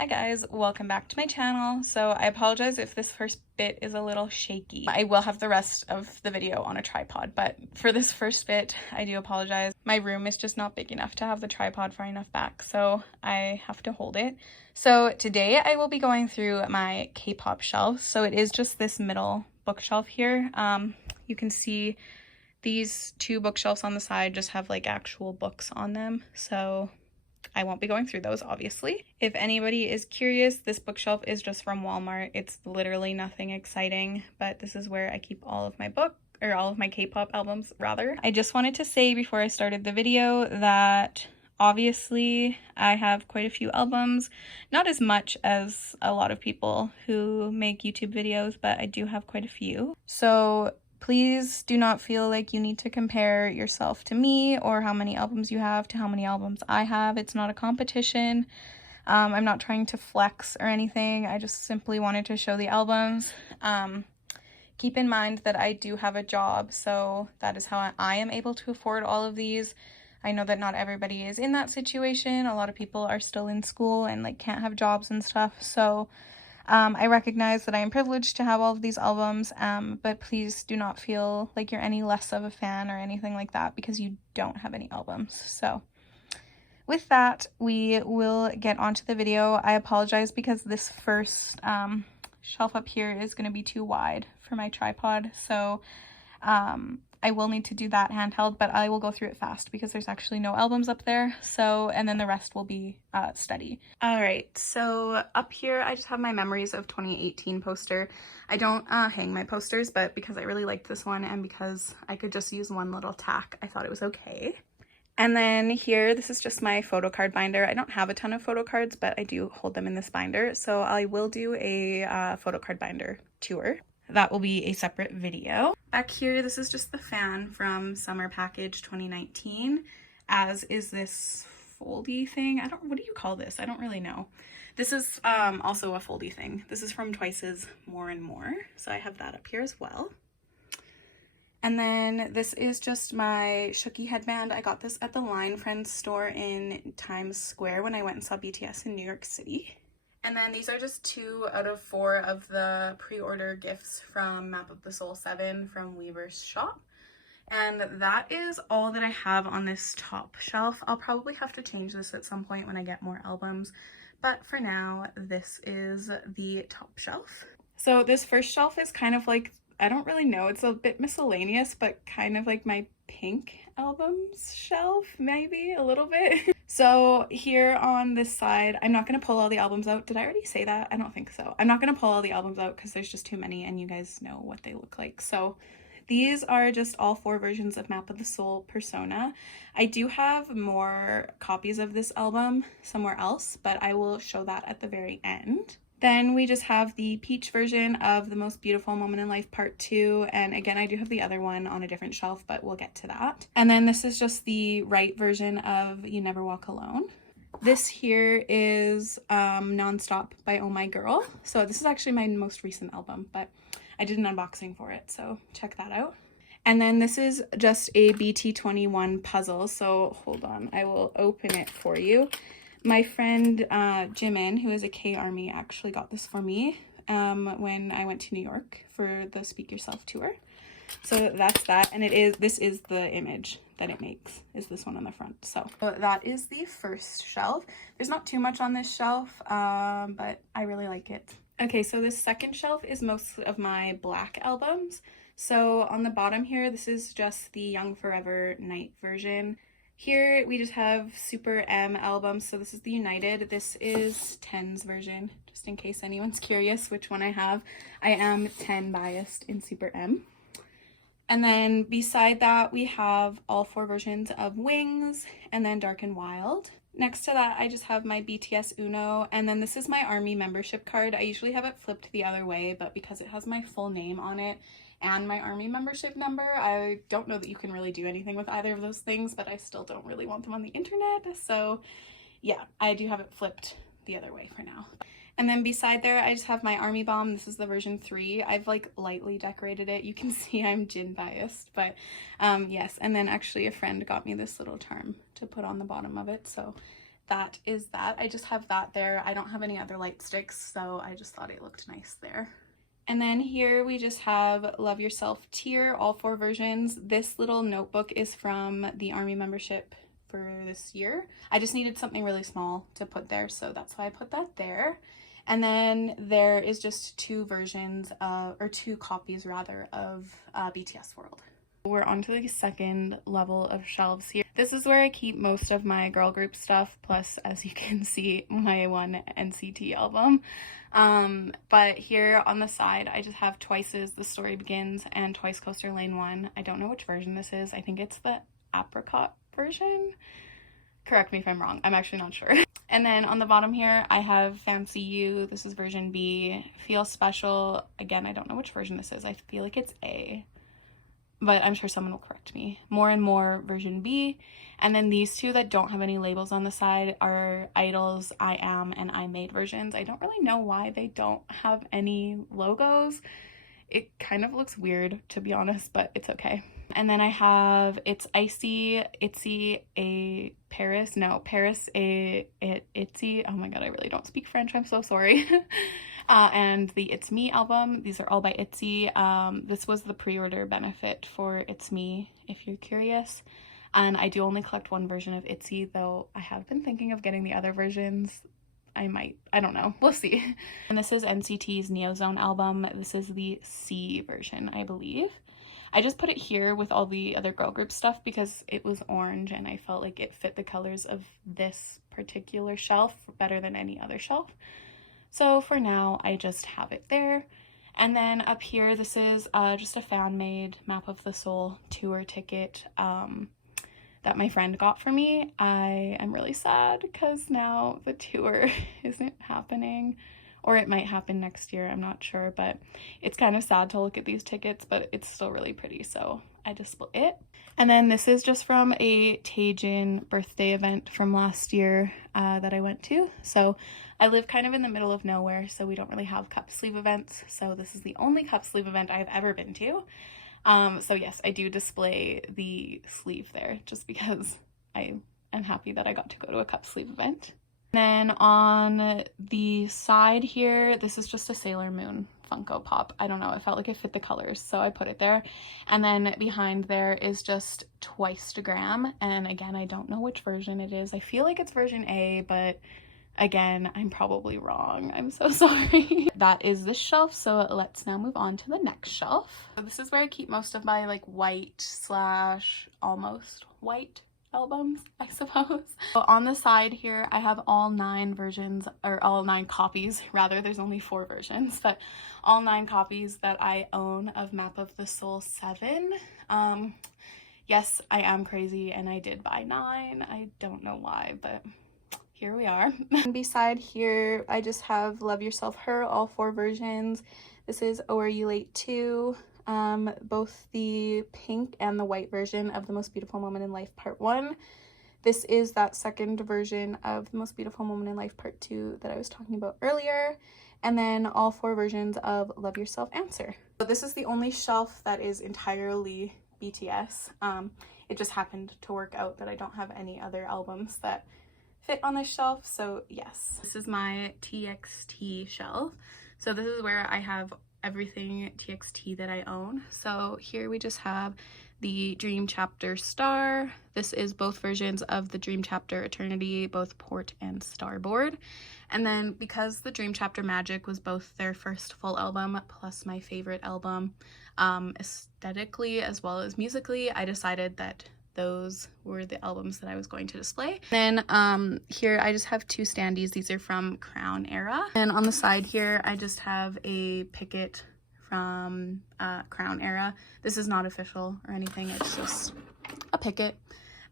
Hi guys, welcome back to my channel. So I apologize if this first bit is a little shaky. I will have the rest of the video on a tripod, but for this first bit, I do apologize. My room is just not big enough to have the tripod far enough back, so I have to hold it. So today I will be going through my K-pop shelf. So it is just this middle bookshelf here. You can see these two bookshelves on the side just have like actual books on them. So I won't be going through those, obviously. If anybody is curious, this bookshelf is just from Walmart. It's literally nothing exciting, but this is where I keep all of my all of my K-pop albums, rather. I just wanted to say before I started the video that obviously I have quite a few albums, not as much as a lot of people who make YouTube videos, but I do have quite a few. So please do not feel like you need to compare yourself to me or how many albums you have to how many albums I have. It's not a competition. I'm not trying to flex or anything. I just simply wanted to show the albums. Keep in mind that I do have a job, so that is how I am able to afford all of these. I know that not everybody is in that situation. A lot of people are still in school and like can't have jobs and stuff. So I recognize that I am privileged to have all of these albums, but please do not feel like you're any less of a fan or anything like that because you don't have any albums. So with that, we will get onto the video. I apologize because this first shelf up here is going to be too wide for my tripod, so I will need to do that handheld, but I will go through it fast because there's actually no albums up there. So, and then the rest will be steady. All right, so up here I just have my Memories of 2018 poster. I don't hang my posters, but because I really liked this one and because I could just use one little tack, I thought it was okay. And then here, this is just my photo card binder. I don't have a ton of photo cards, but I do hold them in this binder. So I will do a photo card binder tour. That will be a separate video. Back here, this is just the fan from Summer Package 2019, as is this foldy thing. What do you call this? I don't really know. This is also a foldy thing. This is from Twice's More and More. So I have that up here as well. And then this is just my Shooky headband. I got this at the Line Friends store in Times Square when I went and saw BTS in New York City. And then these are just 2 out of 4 of the pre-order gifts from Map of the Soul 7 from Weaver's shop. And that is all that I have on this top shelf. I'll probably have to change this at some point when I get more albums. But for now, this is the top shelf. So this first shelf is kind of like, I don't really know, it's a bit miscellaneous, but kind of like my Pink albums shelf, maybe a little bit. So here on this side, I'm not going to pull all the albums out. Did I already say that? I don't think so. I'm not going to pull all the albums out because there's just too many and you guys know what they look like. So these are just all 4 versions of Map of the Soul Persona. I do have more copies of this album somewhere else, but I will show that at the very end. Then we just have the Peach version of The Most Beautiful Moment in Life Part 2. And again, I do have the other one on a different shelf, but we'll get to that. And then this is just the right version of You Never Walk Alone. This here is Nonstop by Oh My Girl. So this is actually my most recent album, but I did an unboxing for it, so check that out. And then this is just a BT21 puzzle. So hold on, I will open it for you. My friend Jimin, who is a K-Army, actually got this for me when I went to New York for the Speak Yourself tour. So that's that, and this is the image that it makes, is this one on the front. So that is the first shelf. There's not too much on this shelf, but I really like it. Okay, so this second shelf is most of my black albums. So on the bottom here, this is just the Young Forever Night version. Here we just have Super M albums, so this is the United. This is 10's version, just in case anyone's curious which one I have. I am 10 biased in Super M. And then beside that we have all 4 versions of Wings and then Dark and Wild. Next to that I just have my BTS Uno, and then this is my ARMY membership card. I usually have it flipped the other way, but because it has my full name on it and my ARMY membership number, I don't know that you can really do anything with either of those things, but I still don't really want them on the internet. So yeah, I do have it flipped the other way for now. And then beside there, I just have my ARMY Bomb. This is the version 3. I've like lightly decorated it. You can see I'm Jin biased, but yes. And then actually a friend got me this little charm to put on the bottom of it. So that is that. I just have that there. I don't have any other light sticks, so I just thought it looked nice there. And then here we just have Love Yourself tier, all 4 versions. This little notebook is from the Army membership for this year. I just needed something really small to put there, so that's why I put that there. And then there is just 2 versions of, or 2 copies rather, of BTS World. We're on to the second level of shelves here. This is where I keep most of my girl group stuff, plus, as you can see, my one NCT album. But here on the side, I just have Twice's The Story Begins and Twice Coaster Lane 1. I don't know which version this is. I think it's the apricot version. Correct me if I'm wrong. I'm actually not sure. And then on the bottom here, I have Fancy You. This is version B. Feel Special. Again, I don't know which version this is. I feel like it's A, but I'm sure someone will correct me. More and More version B. And then these 2 that don't have any labels on the side are Idol's I Am and I Made versions. I don't really know why they don't have any logos. It kind of looks weird, to be honest, but it's okay. And then I have It's Icy, Itsy, a Paris, no, Paris, a Itsy. Oh my god, I really don't speak French, I'm so sorry. And the It's Me album. These are all by Itsy. This was the pre-order benefit for It's Me, if you're curious. And I do only collect 1 version of Itsy, though I have been thinking of getting the other versions. I don't know, we'll see. And this is NCT's Neozone album. This is the C version, I believe. I just put it here with all the other girl group stuff because it was orange and I felt like it fit the colors of this particular shelf better than any other shelf. So for now, I just have it there. And then up here, this is just a fan-made Map of the Soul tour ticket that my friend got for me. I am really sad because now the tour isn't happening, or it might happen next year, I'm not sure, but it's kind of sad to look at these tickets, but it's still really pretty, so I just split it. And then this is just from a Taejin birthday event from last year that I went to. So I live kind of in the middle of nowhere, so we don't really have cup sleeve events, so this is the only cup sleeve event I've ever been to. So yes, I do display the sleeve there just because I am happy that I got to go to a cup sleeve event. And then on the side here, this is just a Sailor Moon Funko Pop. I don't know, I felt like it fit the colors, so I put it there. And then behind there is just Twicegram, and again, I don't know which version it is. I feel like it's version A, but again, I'm probably wrong. I'm so sorry. That is this shelf, so let's now move on to the next shelf. So this is where I keep most of my like white slash almost white albums, I suppose. So on the side here, I have all 9 versions, or all 9 copies rather. There's only 4 versions, but all 9 copies that I own of Map of the Soul 7. Yes, I am crazy and I did buy 9. I don't know why, but here we are. And beside here, I just have Love Yourself Her, all 4 versions. This is Oh Are You Late Too, both the pink and the white version of The Most Beautiful Moment in Life Part 1. This is that second version of The Most Beautiful Moment in Life Part 2 that I was talking about earlier. And then all 4 versions of Love Yourself Answer. So this is the only shelf that is entirely BTS. It just happened to work out that I don't have any other albums that fit on this shelf, so yes. This is my TXT shelf. So this is where I have everything TXT that I own. So here we just have the Dream Chapter Star. This is both versions of the Dream Chapter Eternity, both port and starboard. And then because the Dream Chapter Magic was both their first full album plus my favorite album, aesthetically as well as musically, I decided that those were the albums that I was going to display. Then here I just have 2 standees. These are from Crown era. And on the side here, I just have a Picket from Crown era. This is not official or anything. It's just a Picket.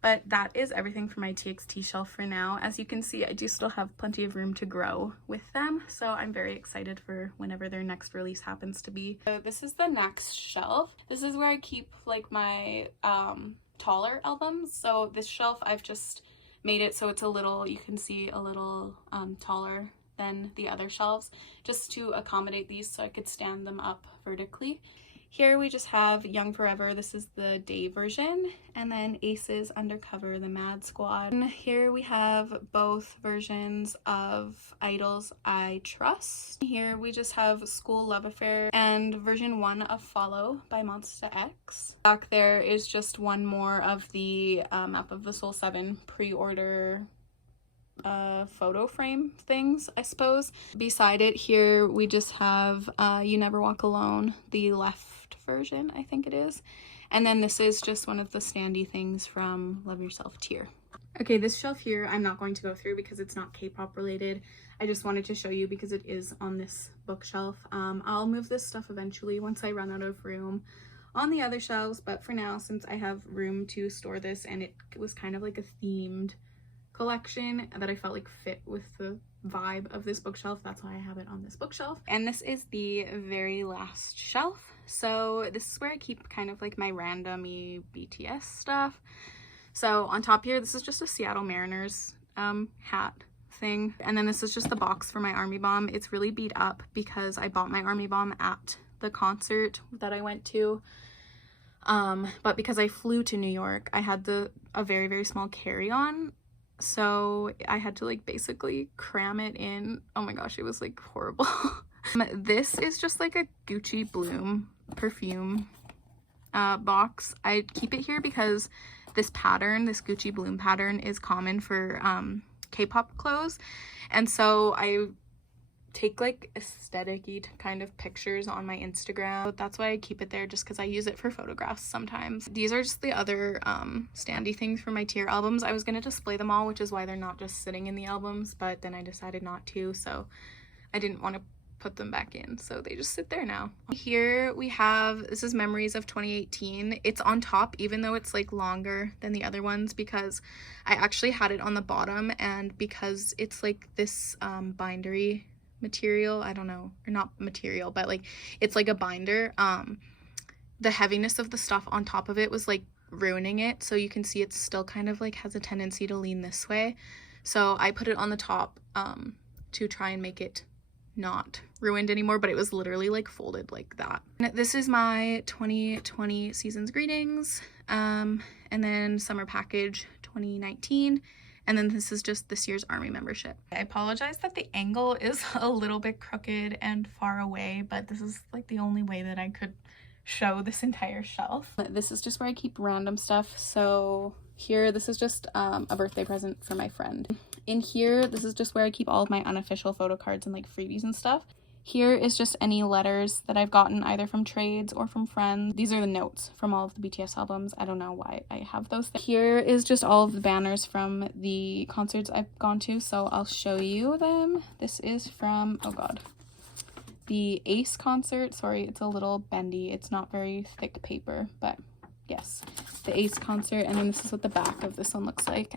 But that is everything for my TXT shelf for now. As you can see, I do still have plenty of room to grow with them. So I'm very excited for whenever their next release happens to be. So this is the next shelf. This is where I keep like my taller albums. So this shelf, I've just made it so it's a little, you can see a little taller than the other shelves, just to accommodate these so I could stand them up vertically. Here we just have Young Forever, this is the day version, and then Aces Undercover, the Mad Squad. And here we have both versions of Idols I Trust. Here we just have School Love Affair and version 1 of Follow by Monsta X. Back there is just one more of the Map of the Soul 7 pre-order photo frame things, I suppose. Beside it here we just have You Never Walk Alone, the left version, I think it is. And then this is just one of the standy things from Love Yourself tier. Okay, this shelf here I'm not going to go through because it's not K-pop related. I just wanted to show you because it is on this bookshelf. I'll move this stuff eventually once I run out of room on the other shelves, but for now, since I have room to store this and it was kind of like a themed collection that I felt like fit with the vibe of this bookshelf, that's why I have it on this bookshelf. And this is the very last shelf. So this is where I keep kind of like my randomy BTS stuff. So on top here, this is just a Seattle Mariners hat thing. And then this is just the box for my Army Bomb. It's really beat up because I bought my Army Bomb at the concert that I went to. But because I flew to New York, I had a very, very small carry-on. So I had to like basically cram it in. Oh my gosh, it was like horrible. This is just like a Gucci Bloom perfume box. I keep it here because this pattern, this Gucci Bloom pattern, is common for K-pop clothes. And so I take like aesthetic-y kind of pictures on my Instagram. That's why I keep it there, just because I use it for photographs sometimes. These are just the other standy things for my tier albums. I was going to display them all, which is why they're not just sitting in the albums, but then I decided not to, so I didn't want to put them back in, so they just sit there now. Here we have, this is Memories of 2018. It's on top even though it's like longer than the other ones because I actually had it on the bottom, and because it's like this bindery material, I don't know, or not material, but like it's like a binder, the heaviness of the stuff on top of it was like ruining it. So you can see it's still kind of like has a tendency to lean this way, so I put it on the top to try and make it not ruined anymore, but it was literally like folded like that. And this is my 2020 season's greetings, and then summer package 2019. And then this is just this year's Army membership. I apologize that the angle is a little bit crooked and far away, but this is like the only way that I could show this entire shelf. This is just where I keep random stuff. So here, this is just a birthday present for my friend. In here, this is just where I keep all of my unofficial photo cards and like freebies and stuff. Here is just any letters that I've gotten either from trades or from friends. These are the notes from all of the BTS albums. I don't know why I have those things. Here is just all of the banners from the concerts I've gone to, so I'll show you them. This is from, oh god, the Ace concert. Sorry, it's a little bendy. It's not very thick paper, but yes, the Ace concert. And then this is what the back of this one looks like.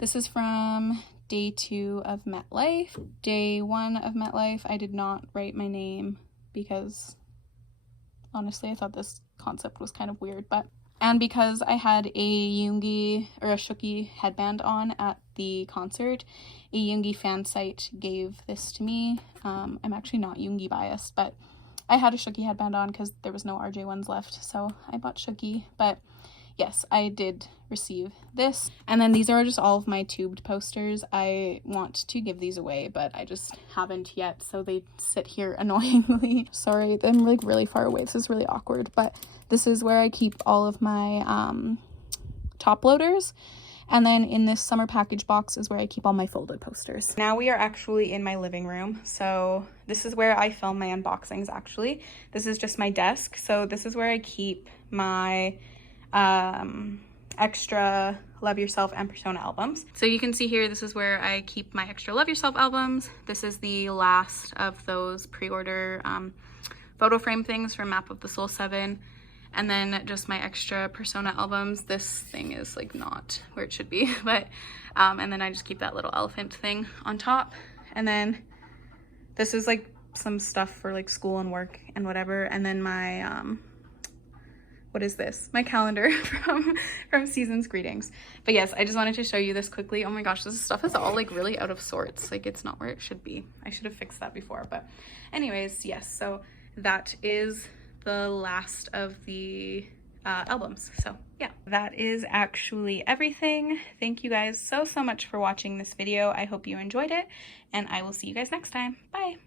This is from day 2 of MetLife. Day 1 of MetLife, I did not write my name because honestly I thought this concept was kind of weird, and because I had a Yoongi or a Shooky headband on at the concert, a Yoongi fan site gave this to me. I'm actually not Yoongi biased, but I had a Shooky headband on because there was no RJ ones left, so I bought Shooky. But yes, I did receive this. And then these are just all of my tubed posters. I want to give these away, but I just haven't yet, so they sit here annoyingly. Sorry, I'm like really far away. This is really awkward, but this is where I keep all of my top loaders. And then in this summer package box is where I keep all my folded posters. Now we are actually in my living room. So this is where I film my unboxings actually. This is just my desk. So this is where I keep my extra Love Yourself and Persona albums. So you can see here, this is where I keep my extra Love Yourself albums. This is the last of those pre-order photo frame things from Map of the Soul 7. And then just my extra Persona albums. This thing is like not where it should be, but and then I just keep that little elephant thing on top. And then this is like some stuff for like school and work and whatever. And then my what is this? My calendar from Season's Greetings. But yes, I just wanted to show you this quickly. Oh my gosh, this stuff is all like really out of sorts. Like it's not where it should be. I should have fixed that before. But anyways, yes, so that is the last of the albums. So yeah, that is actually everything. Thank you guys so much for watching this video. I hope you enjoyed it, and I will see you guys next time. Bye!